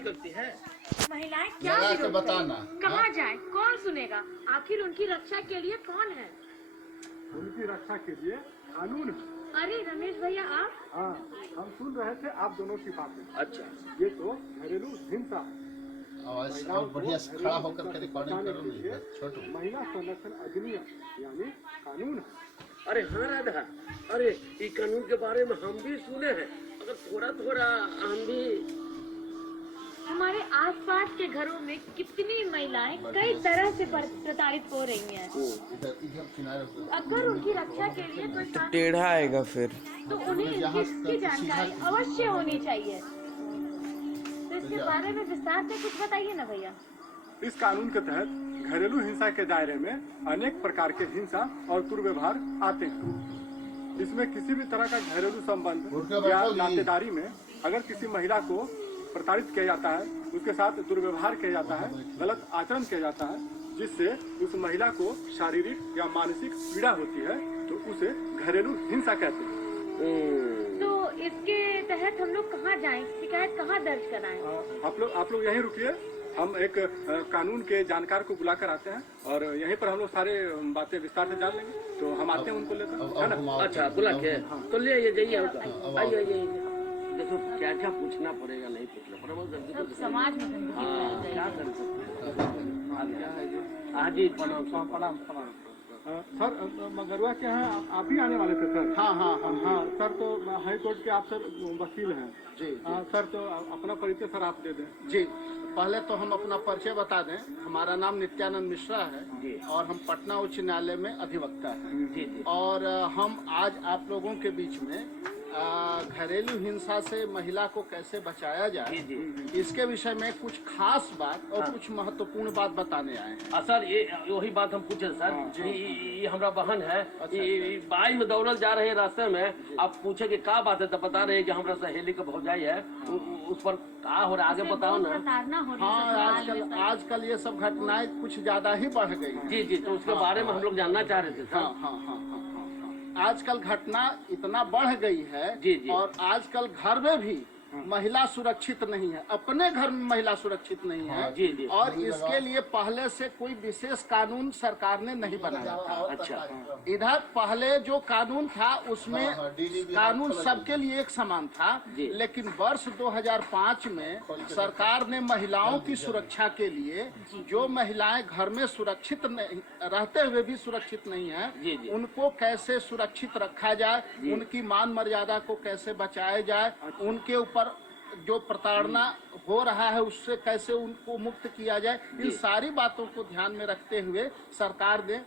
करती है। महिलाएं क्या लगा के विरोध बताना। करें? कहाँ जाए, कौन सुनेगा? आखिर उनकी रक्षा के लिए कौन है? उनकी रक्षा के लिए कानून है। अरे रमेश भैया आप? हाँ, हम सुन रहे थे आप दोनों की बातें। अच्छा, ये तो घरेलू हिंसा है। आवाज और बढ़िया से खड़ा होकर के रिकॉर्डिंग करो नहीं छोटू। महिला संरक्षण अधिनियम यानी कानून है। अरे हाँ राधा, अरे इस कानून के बारे में हम भी सुने हैं। अगर थोड़ा थोड़ा हम भी। हमारे आसपास के घरों में कितनी महिलाएं कई तरह से प्रताड़ित हो रही हैं। इधर किनारे अगर उनकी रक्षा के लिए कोई तो टेढ़ा आएगा फिर। तो उन्हें इसकी जानकारी अवश्य होनी चाहिए। तो इसके बारे में विस्तार से कुछ बताइए ना भैया। इस कानून के तहत घरेलू हिंसा के दायरे में अनेक प्रकार के हिंसा और दुर्व्यवहार आते हैं। इसमें किसी भी तरह का घरेलू संबंध या नातेदारी में अगर किसी महिला को प्रताड़ित किया जाता है, उसके साथ दुर्व्यवहार किया जाता है, गलत आचरण किया जाता है, जिससे उस महिला को शारीरिक या मानसिक पीड़ा होती है, तो उसे घरेलू हिंसा कहते हैं। तो इसके तहत हम लोग कहाँ जाएं? शिकायत कहाँ दर्ज कराएं? आप लोग यहीं रुकिए। हम एक कानून के जानकार को बुलाकर आते हैं और यहीं पर हम लोग सारे बातें विस्तार से जान लेंगे। तो हम आते हैं उनको लेकर, है ना? अच्छा, बुला के तो ले आइए, जाइए, आइए आइए। देखो क्या क्या पूछना पड़ेगा, नहीं पूछना पड़ेगा। सब समाज में गंदगी फैल क्या जाएगी। कर सकते हैं? हाँ जी, प्रणाम प्रणाम। सर, मगरुआ के यहाँ आप भी आने वाले थे सर? हाँ हाँ हाँ हाँ सर, तो हाई कोर्ट के आप सर वकील हैं जी सर, तो अपना परिचय सर आप दे दें। जी। पहले तो हम अपना परिचय बता दें। हमारा नाम नित्यानंद मिश्रा है जी। और हम पटना उच्च न्यायालय में अधिवक्ता हैं। जी जी। और हम आज आप लोगों के बीच में घरेलू हिंसा से महिला को कैसे बचाया जाए, जी जी। इसके विषय में कुछ खास बात और कुछ महत्वपूर्ण बात बताने आए हैं। सर, ये वही बात हम पूछे सर। ये हमारा बहन है, बाई में दौड़ल जा रहे रास्ते में, आप पूछे कि क्या बात है, तो बता रहे कि हमारा सहेली का भौजाई है, उस पर क्या हो रहा है, आगे बताओ ना। हाँ, आजकल ये सब घटनाएं कुछ ज्यादा ही बढ़ गई। जी जी, तो उसके बारे में हम लोग जानना चाह रहे थे सर। हाँ हाँ हाँ हाँ हाँ। आजकल घटना इतना बढ़ गई है जी जी। और आजकल घर में भी महिला सुरक्षित नहीं है, अपने घर में महिला सुरक्षित नहीं है। जी जी। और इसके लिए पहले से कोई विशेष कानून सरकार ने नहीं बनाया था। अच्छा। इधर पहले जो कानून था उसमें कानून सबके लिए एक समान था, लेकिन वर्ष 2005 में सरकार ने महिलाओं की सुरक्षा के लिए, जो महिलाएं घर में सुरक्षित नहीं रहते हुए भी सुरक्षित नहीं है, उनको कैसे सुरक्षित रखा जाए, उनकी मान मर्यादा को कैसे बचाया जाए, उनके ऊपर जो प्रताड़ना हो रहा है उससे कैसे उनको मुक्त किया जाए, इन सारी बातों को ध्यान में रखते हुए सरकार ने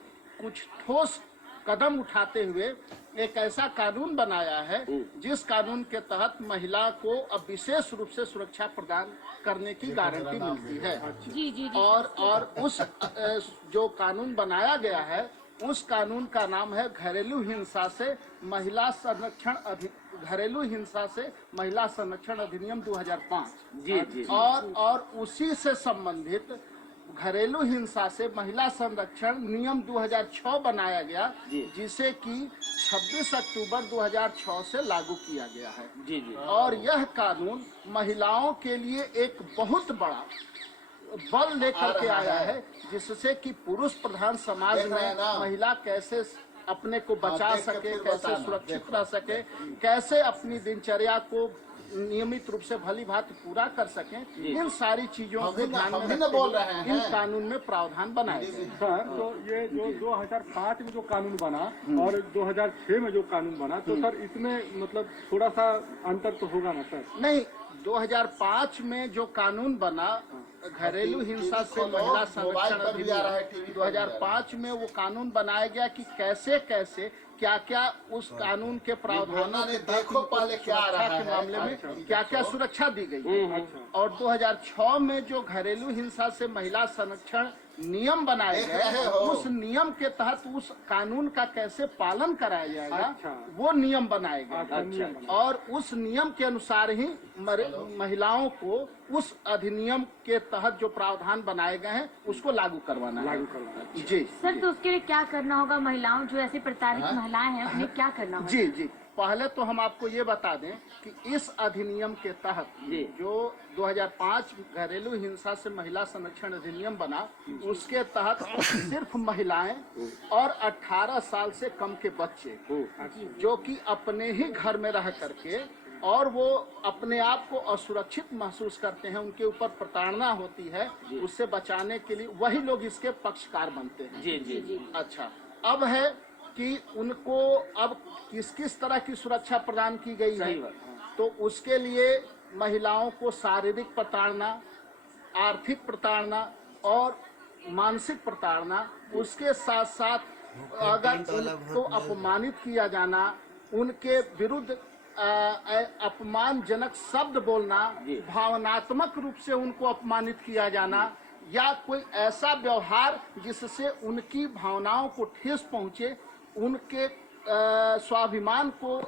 कुछ ठोस कदम उठाते हुए एक ऐसा कानून बनाया है, जिस कानून के तहत महिला को अब विशेष रूप से सुरक्षा प्रदान करने की गारंटी मिलती है। जी जी। और उस जो कानून बनाया गया है, उस कानून का नाम है घरेलू हिंसा से महिला संरक्षण अधिनियम 2005। जी जी। और उसी से संबंधित घरेलू हिंसा से महिला संरक्षण नियम 2006 बनाया गया, जिसे कि 26 अक्टूबर 2006 से लागू किया गया है। जी जी। और यह कानून महिलाओं के लिए एक बहुत बड़ा बल लेकर के आया है, जिससे कि पुरुष प्रधान समाज में महिला कैसे अपने को बचा सके, कैसे सुरक्षित रह सके, कैसे अपनी दिनचर्या को नियमित रूप से भली भांति पूरा कर सकें, इन सारी चीजों को ध्यान में रखते हुए इन कानून में प्रावधान बनाए गए। सर, तो ये जो 2005 में जो कानून बना और 2006 में जो कानून बना, तो सर इसमें मतलब थोड़ा सा अंतर तो होगा ना सर? नहीं, 2005 में जो कानून बना घरेलू हिंसा से महिला संरक्षण अधिनियम 2005 में वो कानून बनाया गया कि कैसे कैसे क्या क्या उस कानून के प्रावधानों के सुरक्षा के मामले में क्या क्या सुरक्षा दी गई है। और 2006 में जो घरेलू हिंसा से महिला संरक्षण नियम बनाए गए, उस नियम के तहत उस कानून का कैसे पालन कराया जाएगा, वो नियम बनाए गए। और उस नियम के अनुसार ही महिलाओं को उस अधिनियम के तहत जो प्रावधान बनाए गए हैं उसको लागू करवाना है। जी सर, तो उसके लिए क्या करना होगा? महिलाओं जो ऐसी प्रताड़ित महिलाएं हैं, उन्हें क्या करना होगा? जी जी। पहले तो हम आपको ये बता दें कि इस अधिनियम के तहत जी। जो 2005 घरेलू हिंसा से महिला संरक्षण अधिनियम बना, उसके तहत सिर्फ महिलाएं और 18 साल से कम के बच्चे जो कि अपने ही घर में रह करके और वो अपने आप को असुरक्षित महसूस करते हैं, उनके ऊपर प्रताड़ना होती है, उससे बचाने के लिए वही लोग इसके पक्षकार बनते हैं। जी जी जी। अच्छा, अब है कि उनको अब किस किस तरह की सुरक्षा प्रदान की गई है, सही बात। तो उसके लिए महिलाओं को शारीरिक प्रताड़ना, आर्थिक प्रताड़ना और मानसिक प्रताड़ना, उसके साथ साथ अगर उनको अपमानित किया जाना, उनके विरुद्ध अपमानजनक शब्द बोलना, भावनात्मक रूप से उनको अपमानित किया जाना, या कोई ऐसा व्यवहार जिससे उनकी भावनाओं को ठेस पहुंचे, उनके स्वाभिमान को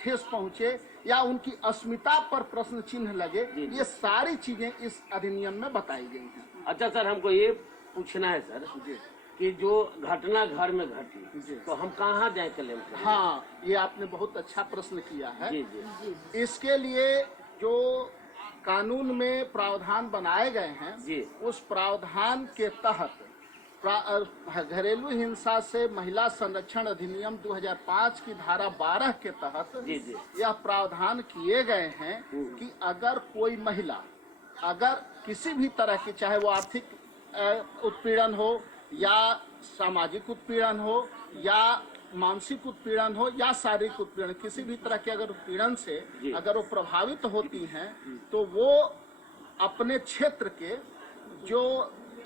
ठेस पहुंचे या उनकी अस्मिता पर प्रश्न चिन्ह लगे, ये सारी चीजें इस अधिनियम में बताई गई हैं। अच्छा सर, हमको ये पूछना है सर कि जो घटना घर में घटी तो हम कहाँ जाए क्लेम करें? हाँ, ये आपने बहुत अच्छा प्रश्न किया है। जी जी। इसके लिए जो कानून में प्रावधान बनाए गए हैं, जी। उस प्रावधान के तहत घरेलू हिंसा से महिला संरक्षण अधिनियम 2005 की धारा 12 के तहत जी जी। यह प्रावधान किए गए हैं कि अगर कोई महिला अगर किसी भी तरह की, चाहे वो आर्थिक उत्पीड़न हो या सामाजिक उत्पीड़न हो या मानसिक उत्पीड़न हो या शारीरिक उत्पीड़न, किसी भी तरह के अगर उत्पीड़न से अगर वो प्रभावित होती हैं, तो वो अपने क्षेत्र के जो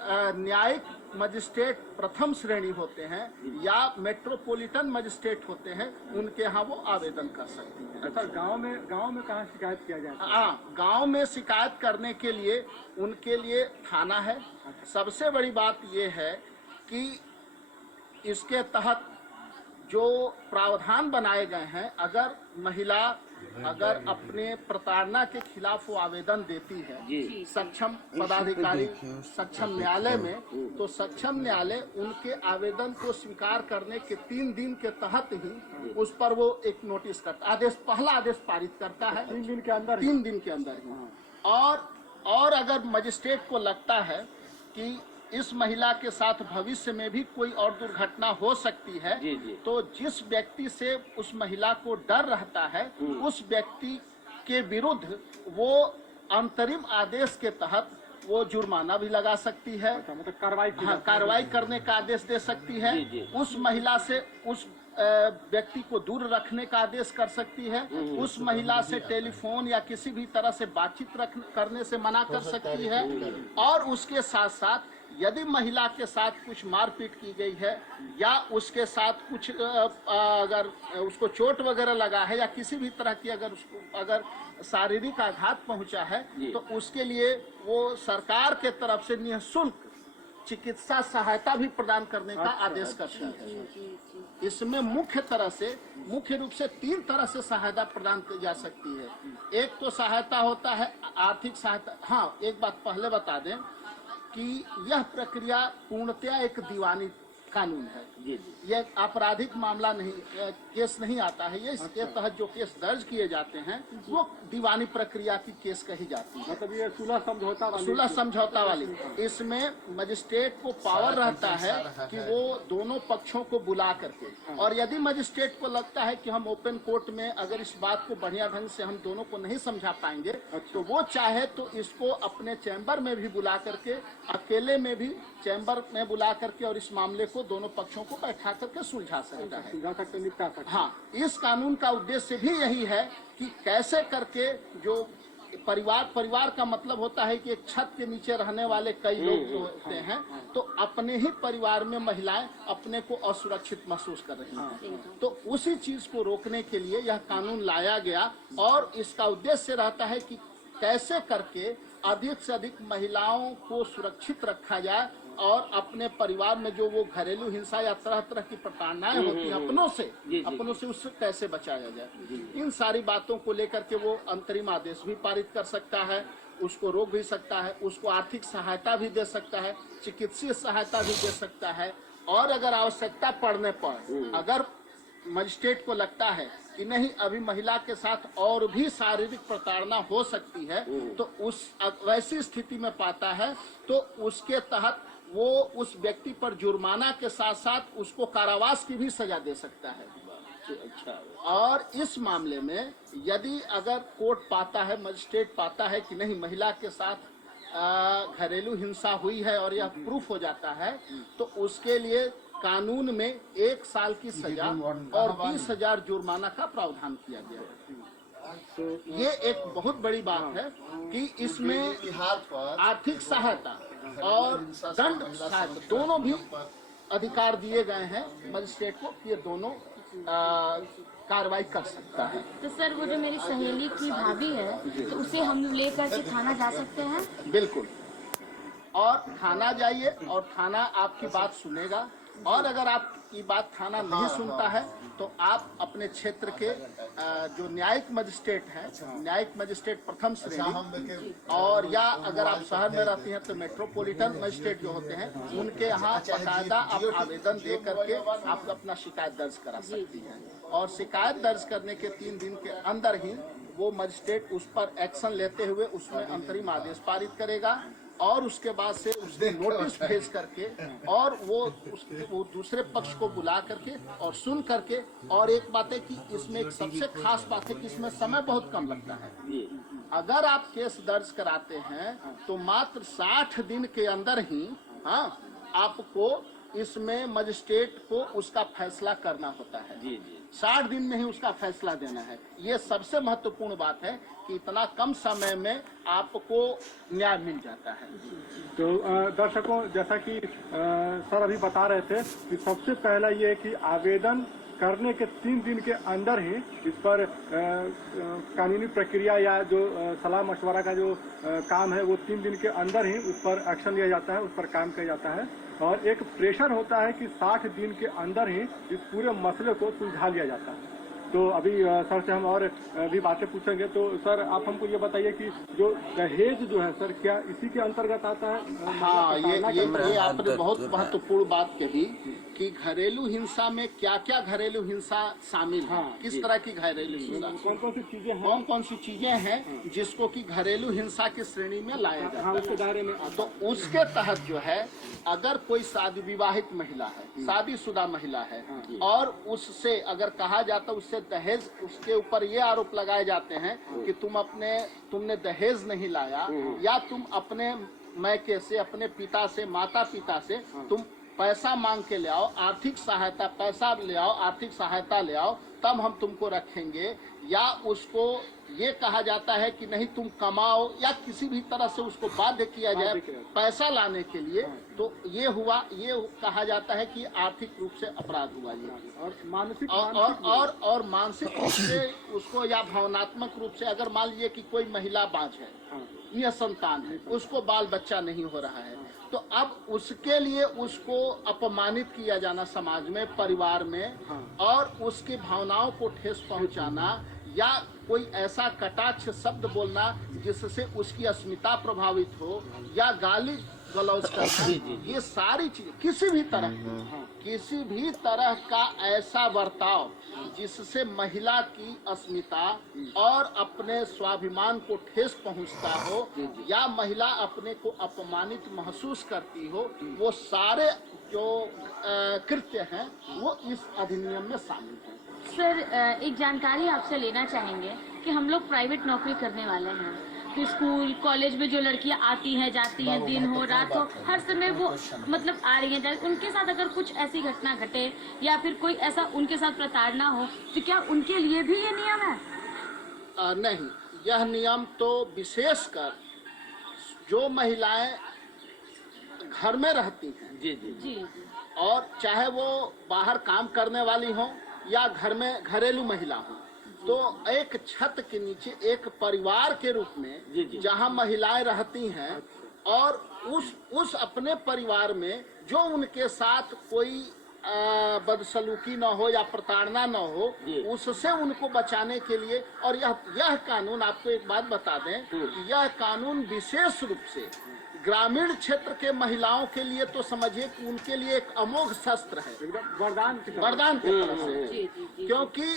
न्यायिक मजिस्ट्रेट प्रथम श्रेणी होते हैं या मेट्रोपॉलिटन मजिस्ट्रेट होते हैं, उनके यहाँ वो आवेदन कर सकती हैं। अच्छा, गांव में कहाँ शिकायत किया जाता है? हाँ, गांव में शिकायत करने के लिए उनके लिए थाना है। सबसे बड़ी बात ये है कि इसके तहत जो प्रावधान बनाए गए हैं, अगर महिला अगर अपने प्रताड़ना के खिलाफ वो आवेदन देती है सक्षम पदाधिकारी, सक्षम न्यायालय में, तो सक्षम न्यायालय उनके आवेदन को स्वीकार करने के 3 दिन के तहत ही उस पर वो एक नोटिस करता, आदेश, पहला आदेश पारित करता है 3 दिन के अंदर। 3 दिन के अंदर ही। और अगर मजिस्ट्रेट को लगता है कि इस महिला के साथ भविष्य में भी कोई और दुर्घटना हो सकती है, तो जिस व्यक्ति से उस महिला को डर रहता है, उस व्यक्ति के विरुद्ध वो अंतरिम आदेश के तहत वो जुर्माना भी लगा सकती है। मतलब कार्रवाई करने का आदेश दे सकती है। उस महिला से उस व्यक्ति को दूर रखने का आदेश कर सकती है। उस महिला से टेलीफोन या किसी भी तरह से बातचीत करने से मना कर सकती है। और उसके साथ साथ यदि महिला के साथ कुछ मारपीट की गई है या उसके साथ कुछ अगर उसको चोट वगैरह लगा है या किसी भी तरह की अगर शारीरिक आघात पहुंचा है, तो उसके लिए वो सरकार के तरफ से निःशुल्क चिकित्सा सहायता भी प्रदान करने का आदेश करती है। इसमें मुख्य रूप से 3 तरह से सहायता प्रदान की जा सकती है। एक तो सहायता होता है आर्थिक सहायता। हाँ, एक बात पहले बता दें कि यह प्रक्रिया पूर्णतया एक दीवानी कानून है। ये आपराधिक मामला नहीं, केस नहीं आता है। ये इसके तहत जो केस दर्ज किए जाते हैं वो दीवानी प्रक्रिया की केस कही जाती है। मतलब ये सुलह समझौता वाली। इसमें मजिस्ट्रेट को पावर रहता है कि वो दोनों पक्षों को बुला करके, और यदि मजिस्ट्रेट को लगता है कि हम ओपन कोर्ट में अगर इस बात को बढ़िया ढंग से हम दोनों को नहीं समझा पाएंगे, तो वो चाहे तो इसको अपने चैम्बर में भी बुला करके, अकेले में भी चैम्बर में बुला करके और इस मामले को दोनों पक्षों को बैठा करके सुलझा सकता है, निपटा सकता है। हाँ, इस कानून का उद्देश्य भी यही है कि कैसे करके जो परिवार का मतलब होता है कि एक छत के नीचे रहने वाले कई लोग जो होते हैं, तो अपने ही परिवार में महिलाएं अपने को असुरक्षित महसूस कर रही हैं। तो उसी चीज को रोकने के लिए यह कानून लाया गया और इसका उद्देश्य रहता है कि कैसे करके अधिक से अधिक महिलाओं को सुरक्षित रखा जाए और अपने परिवार में जो वो घरेलू हिंसा या तरह तरह की प्रताड़नाएं होती हैं अपनों से उससे कैसे बचाया जाए। इन सारी बातों को लेकर के वो अंतरिम आदेश भी पारित कर सकता है, उसको रोक भी सकता है, उसको आर्थिक सहायता भी दे सकता है, चिकित्सीय सहायता भी दे सकता है, और अगर आवश्यकता पड़ने पर अगर मजिस्ट्रेट को लगता है कि नहीं अभी महिला के साथ और भी शारीरिक प्रताड़ना हो सकती है, तो उस वैसी स्थिति में पाता है तो उसके तहत वो उस व्यक्ति पर जुर्माना के साथ साथ उसको कारावास की भी सजा दे सकता है। अच्छा, और इस मामले में यदि अगर कोर्ट पाता है, मजिस्ट्रेट पाता है कि नहीं महिला के साथ घरेलू हिंसा हुई है और यह प्रूफ हो जाता है, तो उसके लिए कानून में 1 साल की सजा और 20,000 जुर्माना का प्रावधान किया गया है। ये एक बहुत बड़ी बात है कि इसमें आर्थिक सहायता और दंड सहायता दोनों भी अधिकार दिए गए हैं मजिस्ट्रेट को, ये दोनों कार्रवाई कर सकता है। तो सर वो जो मेरी सहेली की भाभी है तो उसे हम लेकर के थाना जा सकते हैं? बिल्कुल, और थाना जाइए और थाना आपकी बात सुनेगा, और अगर आपकी बात थाना नहीं सुनता है तो आप अपने क्षेत्र के जो न्यायिक मजिस्ट्रेट हैं, न्यायिक मजिस्ट्रेट प्रथम श्रेणी, और या अगर आप शहर में रहती हैं तो मेट्रोपॉलिटन मजिस्ट्रेट जो होते हैं उनके यहाँ बाकायदा आप आवेदन दे करके आप अपना शिकायत दर्ज करा सकती हैं, और शिकायत दर्ज करने के 3 दिन के अंदर ही वो मजिस्ट्रेट उस पर एक्शन लेते हुए उसमें अंतरिम आदेश पारित करेगा, और उसके बाद से उसने नोटिस भेज करके और वो दूसरे पक्ष को बुला करके और सुन करके, और एक बात है कि इसमें एक सबसे खास बात है कि इसमें समय बहुत कम लगता है। अगर आप केस दर्ज कराते हैं तो मात्र 60 दिन के अंदर ही आपको इसमें मजिस्ट्रेट को उसका फैसला करना होता है। 60 दिन में ही उसका फैसला देना है। ये सबसे महत्वपूर्ण बात है कि इतना कम समय में आपको न्याय मिल जाता है। तो दर्शकों, जैसा कि सर अभी बता रहे थे कि सबसे पहला ये है कि आवेदन करने के 3 दिन के अंदर ही इस पर कानूनी प्रक्रिया या जो सलाह मशवरा का जो काम है वो 3 दिन के अंदर ही उस पर एक्शन लिया जाता है, उस पर काम किया जाता है, और एक प्रेशर होता है कि 60 दिन के अंदर ही इस पूरे मसले को सुलझा लिया जाता है। तो अभी सर से हम और भी बातें पूछेंगे। तो सर आप हमको ये बताइए कि जो दहेज जो है सर, क्या इसी के अंतर्गत आता है? हाँ, ये आपने बहुत महत्वपूर्ण बात कही कि घरेलू हिंसा में क्या क्या घरेलू हिंसा शामिल है, किस तरह की घरेलू हिंसा, कौन कौन सी चीजें हैं, कौन कौन सी चीजें हैं जिसको कि घरेलू हिंसा की श्रेणी में लाया जाता है, उसके दायरे में। तो उसके तहत जो है अगर कोई शादी विवाहित महिला है, शादीशुदा महिला है, और उससे अगर कहा जाता उससे दहेज, उसके ऊपर ये आरोप लगाए जाते हैं कि तुमने दहेज नहीं लाया, या तुम अपने मैके से, अपने पिता से, माता पिता से तुम पैसा मांग के ले आओ, आर्थिक सहायता, पैसा ले आओ, आर्थिक सहायता ले आओ, तब हम तुमको रखेंगे, या उसको ये कहा जाता है कि नहीं तुम कमाओ, या किसी भी तरह से उसको बाध्य किया जाए पैसा लाने के लिए, तो ये हुआ, ये कहा जाता है कि आर्थिक रूप से अपराध हुआ ये, और मानसिक और मानसिक रूप से उसको, या भावनात्मक रूप से, अगर मान लीजिए कि कोई महिला बांझ है, निसंतान है, उसको बाल बच्चा नहीं हो रहा है, तो अब उसके लिए उसको अपमानित किया जाना समाज में, परिवार में, और उसकी भावनाओं को ठेस पहुंचाना, या कोई ऐसा कटाक्ष शब्द बोलना जिससे उसकी अस्मिता प्रभावित हो, या गाली गलौज करना, ये सारी चीजें, किसी भी तरह का ऐसा बर्ताव जिससे महिला की अस्मिता और अपने स्वाभिमान को ठेस पहुंचता हो, या महिला अपने को अपमानित महसूस करती हो, वो सारे जो कृत्य हैं वो इस अधिनियम में शामिल हैं। सर एक जानकारी आपसे लेना चाहेंगे कि हम लोग प्राइवेट नौकरी करने वाले हैं, तो स्कूल कॉलेज में जो लड़कियां आती हैं जाती हैं, दिन हो रात हो, हर समय वो मतलब आ रही हैं, उनके साथ अगर कुछ ऐसी घटना घटे या फिर कोई ऐसा उनके साथ प्रताड़ना हो, तो क्या उनके लिए भी ये नियम है? नहीं, यह नियम तो विशेषकर जो महिलाएं घर में रहती हैं, जी, और चाहे वो बाहर काम करने वाली हों या घर में घरेलू महिला हो, तो एक छत के नीचे एक परिवार के रूप में जहां महिलाएं रहती हैं, और उस अपने परिवार में जो उनके साथ कोई बदसलूकी न हो या प्रताड़ना न हो, उससे उनको बचाने के लिए, और यह कानून, आपको एक बात बता दें कि यह कानून विशेष रूप से ग्रामीण क्षेत्र के महिलाओं के लिए तो समझिए कि उनके लिए एक अमोघ शस्त्र है, एकदम वरदान की तरह। वरदान की तरह से, क्योंकि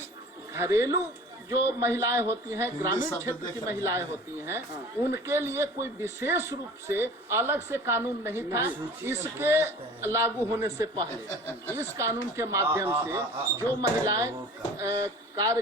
घरेलू जो महिलाएं होती हैं, ग्रामीण क्षेत्र की महिलाएं होती हैं, उनके लिए कोई विशेष रूप से अलग से कानून नहीं था। इसके लागू होने से पहले इस कानून के माध्यम से जो महिलाएं कार्य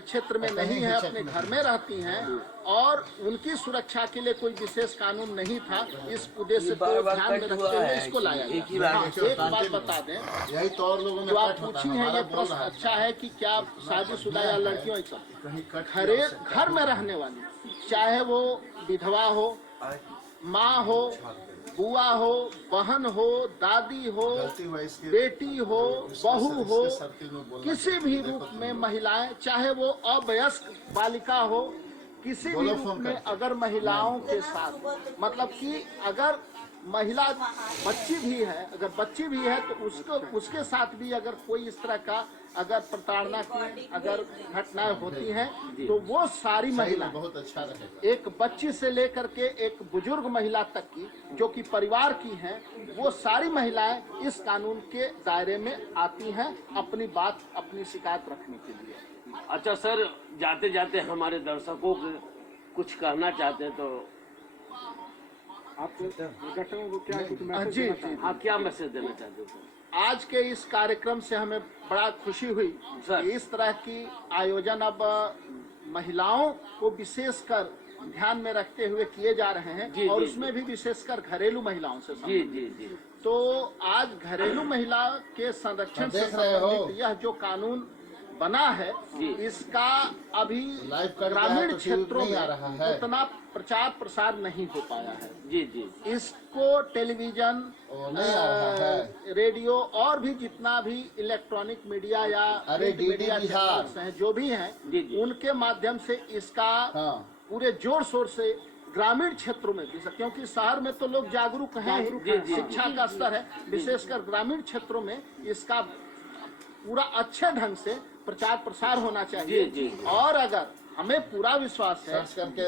क्षेत्र में नहीं है, अपने घर में रहती हैं और उनकी सुरक्षा के लिए कोई विशेष कानून नहीं था, इस उद्देश्य को ध्यान में रखते हुए इसको लाया गया। हाँ, एक बात बता दें, यही तो और लोगों जो आप पूछी है ये प्रश्न अच्छा है कि क्या शादीशुदा या लड़कियों घर में रहने वाली, चाहे वो विधवा हो, माँ हो, बुआ हो, बहन हो, दादी हो, बेटी हो, बहू हो, किसी भी रूप में महिलाएं, चाहे वो अवयस्क बालिका हो, किसी भी रूप में अगर महिलाओं के साथ, मतलब कि अगर महिला बच्ची भी है, अगर बच्ची भी है तो उसके साथ भी अगर कोई इस तरह का अगर प्रताड़ना की अगर घटनाएं होती हैं तो वो सारी महिला बहुत अच्छा रहेगा। एक बच्ची से लेकर के एक बुजुर्ग महिला तक की जो कि परिवार की हैं, वो सारी महिलाएं इस कानून के दायरे में आती हैं अपनी बात, अपनी शिकायत रखने के लिए। अच्छा सर, जाते जाते हमारे दर्शकों को कुछ कहना चाहते हैं तो आप दर्शकों को क्या कुछ मैसेज जी देना जी, चाहते आप क्या मैसेज देना चाहते हैं सर? आज के इस कार्यक्रम से हमें बड़ा खुशी हुई कि इस तरह की आयोजन अब महिलाओं को विशेषकर ध्यान में रखते हुए किए जा रहे हैं और उसमें भी विशेषकर घरेलू महिलाओं से जी जी जी। तो आज घरेलू महिला के संरक्षण से संबंधित यह जो कानून बना है, इसका अभी ग्रामीण क्षेत्रों में उतना प्रचार प्रसार नहीं हो पाया है। जी जी। इसको टेलीविजन, रेडियो और भी जितना भी इलेक्ट्रॉनिक मीडिया या मीडिया चैनल्स हैं जो भी हैं, उनके माध्यम से इसका पूरे जोर शोर से ग्रामीण क्षेत्रों में भी, क्योंकि शहर में तो लोग जागरूक हैं, शिक्षा का स्तर है, विशेषकर ग्रामीण क्षेत्रों में इसका पूरा अच्छे ढंग से प्रचार प्रसार होना चाहिए। और अगर हमें पूरा विश्वास है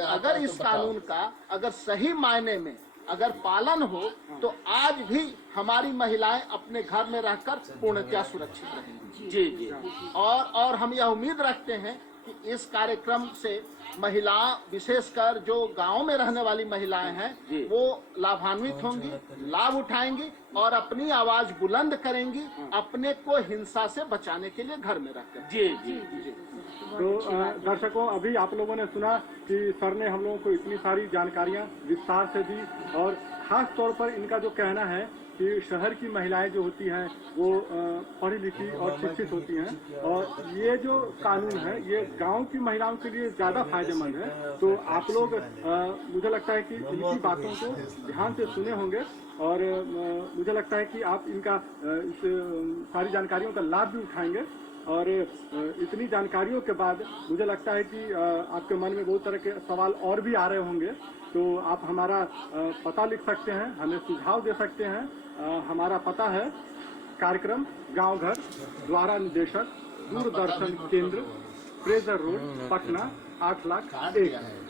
अगर इस कानून का अगर सही मायने में अगर पालन हो तो आज भी हमारी महिलाएं अपने घर में रहकर पूर्णतया सुरक्षित रहेंगी। जी जी। और हम यह उम्मीद रखते हैं कि इस कार्यक्रम से महिला, विशेषकर जो गांव में रहने वाली महिलाएं हैं, वो लाभान्वित होंगी, लाभ उठाएंगी और अपनी आवाज बुलंद करेंगी अपने को हिंसा से बचाने के लिए घर में रहकर। जी जी जी। तो दर्शकों, अभी आप लोगों ने सुना कि सर ने हम लोगों को इतनी सारी जानकारियां विस्तार से दी और खास तौर पर इनका जो कहना है कि शहर की महिलाएं जो होती हैं वो पढ़ी लिखी और शिक्षित होती हैं और ये जो कानून है ये गांव की महिलाओं के लिए ज़्यादा फायदेमंद है। तो आप लोग मुझे लगता है कि इनकी बातों को ध्यान से सुने होंगे और मुझे लगता है कि आप इनका इस सारी जानकारियों का लाभ भी उठाएंगे। और इतनी जानकारियों के बाद मुझे लगता है कि आपके मन में बहुत तरह के सवाल और भी आ रहे होंगे, तो आप हमारा पता लिख सकते हैं, हमें सुझाव दे सकते हैं। हमारा पता है कार्यक्रम गांव घर, द्वारा निदेशक, दूरदर्शन केंद्र, फ्रेजर रोड, पटना 8,01,000।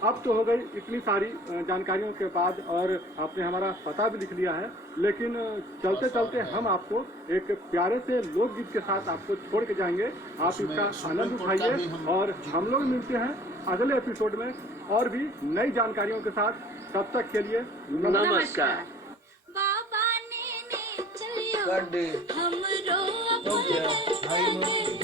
अब तो हो गई इतनी सारी जानकारियों के बाद और आपने हमारा पता भी लिख लिया है, लेकिन चलते चलते हम आपको एक प्यारे से लोकगीत के साथ आपको छोड़ के जाएंगे। आप इसका आनंद उठाइए और हम लोग मिलते हैं अगले एपिसोड में और भी नई जानकारियों के साथ। तब तक के लिए नमस्कार। बाबा ने चलियो हमरो अपन